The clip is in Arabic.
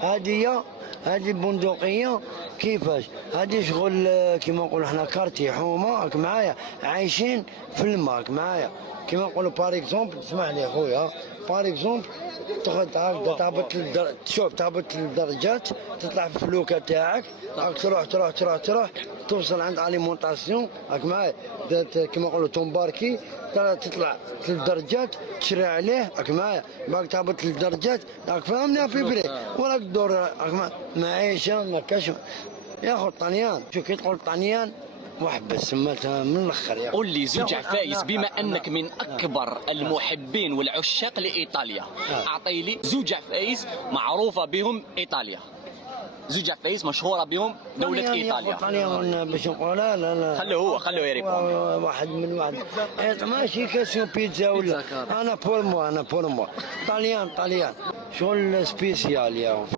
هذه بندقيه كيفاش؟ هذه شغل كيما نقولوا حنا كارتي حومه راك معايا، عايشين في الماء راك معايا. كيما نقولوا بار اكزومبل، اسمح لي خويا، بار اكزومبل شوف تهبط للدرجات، تطلع في الفلوكه تاعك، راك تروح توصل عند اليمونطاسيون راك معايا، كيما نقولوا تومباركي، تطلع للدرجات تشري عليه راك معايا، باك تهبط للدرجات راك فاهمني في بري، وراك تدور راك معيشه ما كاش. يا اخو الطليان شو كي تقول طليان واحد بس من الاخر يا قل لي زوج عفايس، بما انك من اكبر المحبين والعشاق لايطاليا، اعطي لي زوج عفايس معروفه بهم ايطاليا، زوج عفايس مشهوره بهم دوله ايطاليا. طليان باش نقول لا خلوه يريبون. واحد ماشي كاسيون بيتزا ولا انا بور موا طليان شغل سبيسيال يا